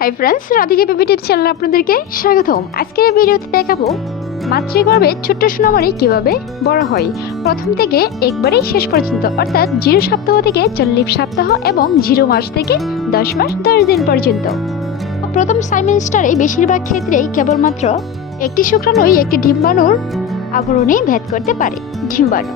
Hi friends Radhika baby tips চ্যানেলে আপনাদেরকে স্বাগতম। আজকের এই ভিডিওতে দেখাবো মাতৃগর্ভে ছোট্ট সোনামণি কীভাবে বড় হয়। প্রথম থেকে একবারেই শেষ পর্যন্ত, অর্থাৎ জিরো সপ্তাহ থেকে চল্লিশ সপ্তাহ এবং জিরো মাস থেকে দশ মাস দশ দিন পর্যন্ত। প্রথম সাইমেস্টারে বেশিরভাগ ক্ষেত্রেই কেবলমাত্র একটি শুক্রাণুই একটি ডিম্বাণুর আবরণে ভেদ করতে পারে, ডিম্বাণু।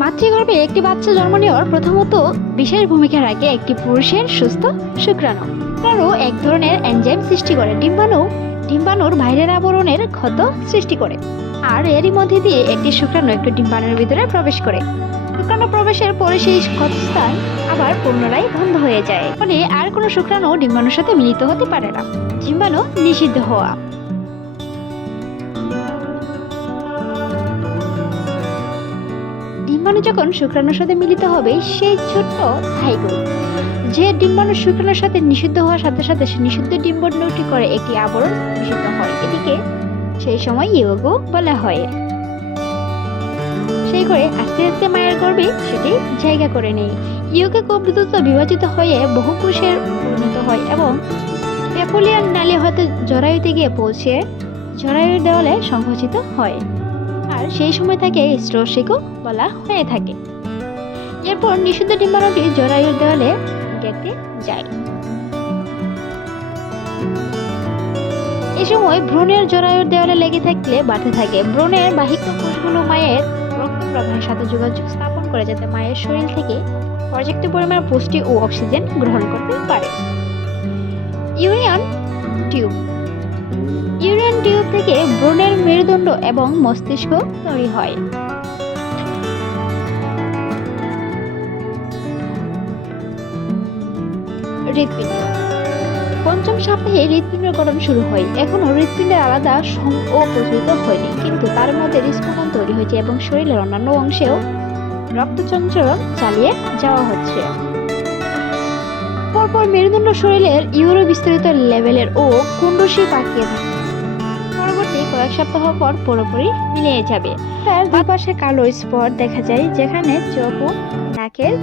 মাতৃগর্ভে একটি বাচ্চা জন্ম নেওয়ার প্রথমত বিশেষ ভূমিকা রাখে একটি পুরুষের সুস্থ শুক্রাণু। শুক্রাণু এক ধরনের এনজাইম সৃষ্টি করে। ডিম্বাণু, ডিম্বাণুর বাইরের আবরণের ক্ষত সৃষ্টি করে। আর এরই মধ্যে দিয়ে একটি শুক্রাণু একটি ডিম্বাণুর ভিতরে প্রবেশ করে। শুক্রাণু প্রবেশের পরে সেই ক্ষতস্থান আবার পুনরায় বন্ধ হয়ে যায়। ফলে আর কোনো শুক্রাণু ডিম্বাণুর সাথে মিলিত হতে পারে না। ডিম্বাণু নিষিদ্ধ হওয়া। ডিম্বাণু যখন শুক্রাণুর সাথে মিলিত হবে, সেই ছোট্ট যে ডিম্বাণু শুক্রাণুর সাথে নিষিদ্ধ হওয়ার সাথে সাথে সে নিষিদ্ধ ডিম্বাণুটি করে একটি আবরণ নিষিদ্ধ হয়। এটিকে সেই সময় ইয়োগো বলা হয়। সেই করে আস্তে আস্তে মায়ের গর্ভে সেটি জায়গা করে নেয়। ইয়োগে দ্রুত বিভাজিত হয়ে বহু কোষের পরিণত হয় এবং পেপুলিয়ান নালী হয়তো জরায়ুতে গিয়ে পৌঁছে জরায়ুর দেওয়ালে সংকুচিত হয়। আর সেই সময় তাকে স্ট্রোসিকও বলা হয়ে থাকে। এরপর নিষিদ্ধ ডিম্বাণুটি জরায়ুর দেওয়ালে গেঁথে যায়। এই সময় ভ্রূণের জরায়ুর দেওয়ালে লেগে থাকলে বাড়তে থাকে। ভ্রূণের বাহিক কোষগুলো মায়ের রক্ত প্রবাহের সাথে যোগাযোগ স্থাপন করে, যাতে মায়ের শরীর থেকে পর্যাপ্ত পরিমাণ পুষ্টি ও অক্সিজেন গ্রহণ করতে পারে। ইউরিয়ান টিউব। ইউরিয়ান টিউব থেকে ভ্রূণের মেরুদণ্ড এবং মস্তিষ্ক তৈরি হয়। হৃৎপিণ্ড। পঞ্চম সপ্তাহে হৃৎপিণ্ডের গঠন শুরু হয়। এখনও হৃৎপিণ্ডের আলাদা ও প্রচলিত হয়নি, কিন্তু তার মধ্যে হৃৎস্পন্দন তৈরি হয়েছে এবং শরীরের অন্যান্য অংশেও রক্ত চঞ্চলন চালিয়ে যাওয়া হচ্ছে। পরপর মেরুদণ্ড শরীরের ইউরো বিস্তৃত লেভেলের ও কুণ্ডসী পাকিয়ে থাকে। পরবর্তী কয়েক সপ্তাহ পর পুরোপুরি মিলিয়ে যাবে। তার দুই পাশে কালো স্পট দেখা যায়, যেখানে চোখ ও নাকের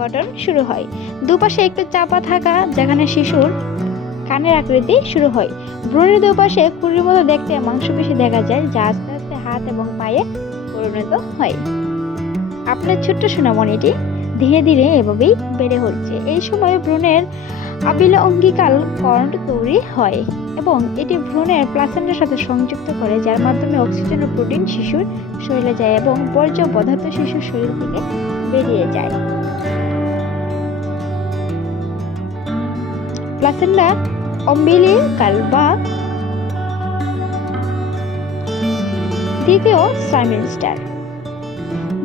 গঠন শুরু হয়। দুপাশে একটু চাপা থাকা, যেখানে শিশুর কানের আকৃতি শুরু হয়। ভ্রূণের দুপাশে কুড়ির মতো দেখতে মাংসপেশি দেখা যায়, যা আস্তে আস্তে হাত এবং পায়ে পরিণত হয়। আপনার ছোট্ট সোনামণিটি ধীরে ধীরে এভাবেই বেড়ে হচ্ছে এই সময় ভ্রূণের আবিল অঙ্গিকাল কর্ণ তৈরি হয় এবং এটি ভ্রূণের প্লাসেন্টার সাথে সংযুক্ত করে, যার মাধ্যমে অক্সিজেন ও প্রোটিন শিশুর শরীরে যায় এবং বর্জ্য পদার্থ শিশুর শরীর থেকে বেরিয়ে যায়। প্লাসেন্টা অম্বিলিকাল বা দ্বিতীয় সাইমেস্টার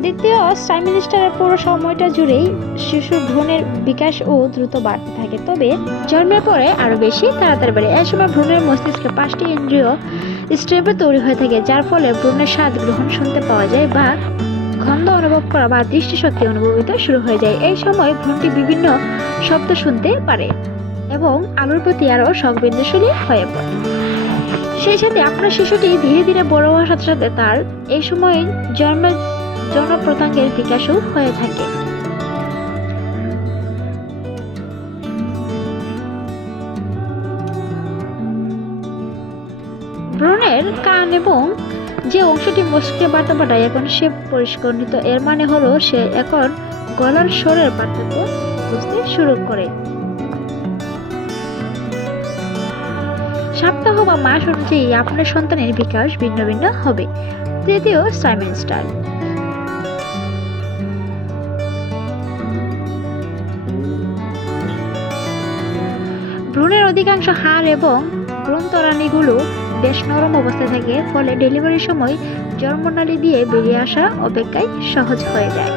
দ্বিতীয় সাইমেস্টারের পুরো সময়টা জুড়েই শিশুর ভ্রূণের বিকাশ ও দ্রুত বাড়তে থাকে। তবে জন্মের পরে আরও বেশি তাড়াতাড়ি বাড়ে। এই সময় ভ্রূণের মস্তিষ্কে পাঁচটি ইন্দ্রিয় স্টেপে তৈরি হয়ে থাকে, যার ফলে ভ্রূণের স্বাদ গ্রহণ শুনতে পাওয়া যায় বা গন্ধ অনুভব করা বা দৃষ্টিশক্তি অনুভবিত শুরু হয়ে যায়। এই সময় ভ্রূণটি বিভিন্ন শব্দ শুনতে পারে। এবং আলোর প্রতি আরও সংবেদনশীল হয়ে পড়ে। সেই সাথে আপনার শিশুটি ধীরে ধীরে বড় হওয়ার সাথে সাথে তার এই সময় জন্ম জনপ্রতাঙ্গের বিকাশও হয়ে থাকে। ভ্রূণের কান এবং যে অংশটি মস্তিষ্কে বার্তা পাঠায়, এখন সে পরিষ্কৃত এর মানে হলো সে এখন গলার স্বরের পার্থক্য বুঝতে শুরু করে। সপ্তাহ বা মাস অনুযায়ী আপনার সন্তানের বিকাশ ভিন্ন ভিন্ন হবে। তৃতীয়, সাইমেন স্টার। ভ্রূণের অধিকাংশ হাড় এবং ভ্রূণতরাণীগুলো বেশ নরম অবস্থায় থাকে, ফলে ডেলিভারির সময় জন্মনালী দিয়ে বেরিয়ে আসা অপেক্ষায় সহজ হয়ে যায়।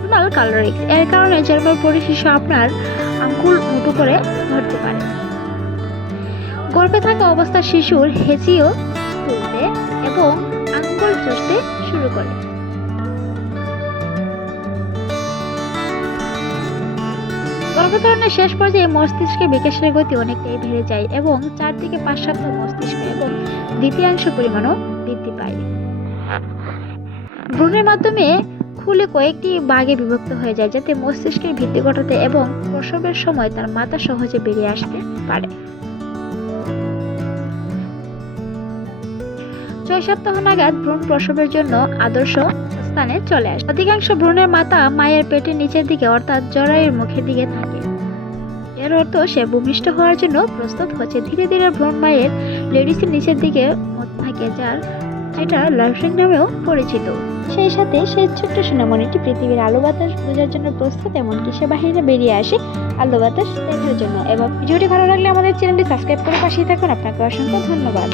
নর্মাল কালোরিক্স এর কারণে জন্মের পরে শিশু আপনার আঙ্গুল মুঠো করে ধরতে পারে। গর্ভে থাকা অবস্থা শিশুর হেঁচিও তুলতে এবং আঙ্গুল চুষতে শুরু করে। গর্ভধারণের শেষ পর্যায়ে মস্তিষ্কে বিকাশের গতি অনেকটাই বেড়ে যায় এবং চার থেকে পাঁচ সপ্তাহ মস্তিষ্ক এবং দ্বিতীয়াংশ পরিমাণও বৃদ্ধি পায়। ভ্রূণের মাধ্যমে খুলে কয়েকটি ভাগে বিভক্ত হয়ে যায়, যাতে মস্তিষ্কের ভিত্তি ঘটাতে এবং প্রসবের সময় তার মাথা সহজে বেরিয়ে আসতে পারে। ছয় সপ্তাহ নাগাদ ভ্রূণ প্রসবের জন্য আদর্শ স্থানে চলে আসে। অধিকাংশ ভ্রূণের মাথা মায়ের পেটের নিচের দিকে, অর্থাৎ জরায়ুর মুখের দিকে থাকে। এর অর্থ সে ভূমিষ্ঠ হওয়ার জন্য প্রস্তুত হচ্ছে। ধীরে ধীরে ভ্রূণ মায়ের লেডিসের নিচের দিকে থাকে, যার যেটা লার্সিং নামেও পরিচিত। সেই সাথে সেই ছোট্ট সোনামণিটি পৃথিবীর আলো বাতাস বোঝার জন্য প্রস্তুত, এমনকি সে বাহিরে বেরিয়ে আসে আলো বাতাস দেখার জন্য। এবং ভিডিওটি ভালো লাগলে আমাদের চ্যানেলটি সাবস্ক্রাইব করে পাশেই থাকুন। আপনাকে অসংখ্য ধন্যবাদ।